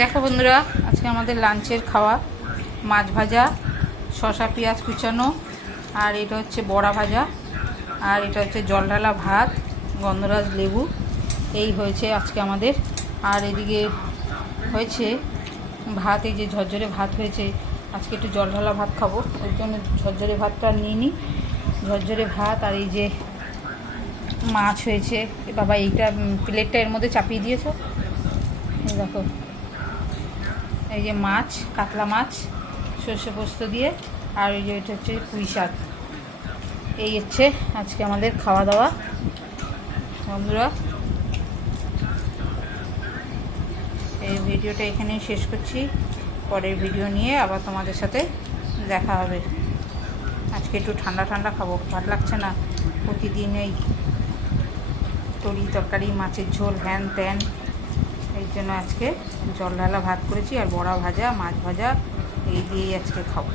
দেখো বন্ধুরা, আজকে আমাদের লাঞ্চের খাওয়া মাছ ভাজা, শসা পেঁয়াজ কুচানো, আর এটা হচ্ছে বড়া ভাজা, আর এটা হচ্ছে জল ঢালা ভাত, গন্ধরাজ লেবু। এই হয়েছে আজকে আমাদের। আর এদিকে হয়েছে ভাত, এই যে ঝরঝরে ভাত হয়েছে। আজকে একটু জল ঢালা ভাত খাবো, ওই জন্য ঝরঝরে ভাতটা নিয়ে নিই। ঝরঝরে ভাত আর এই যে মাছ হয়েছে। বাবা এইটা প্লেটটা এর মধ্যে চাপিয়ে দিয়েছো, এই দেখো। এই যে মাছ, কাতলা মাছ সর্ষে পোস্ত দিয়ে, আর এই যে এটা হচ্ছে পুঁই শাক। এই হচ্ছে আজকে আমাদের খাওয়া দাওয়া বন্ধুরা। এই ভিডিওটা এখানেই শেষ করছি, পরের ভিডিও নিয়ে আবার তোমাদের সাথে দেখা হবে। আজকে একটু ঠান্ডা ঠান্ডা খাবো, ভালো লাগছে না প্রতিদিন এই তরি তরকারি, মাছের ঝোল, হ্যান ত্যান। এই জন্য আজকে জল ঢালা ভাত করেছি, আর বড়া ভাজা, মাছ ভাজা, এই দিয়েই আজকে খাবো।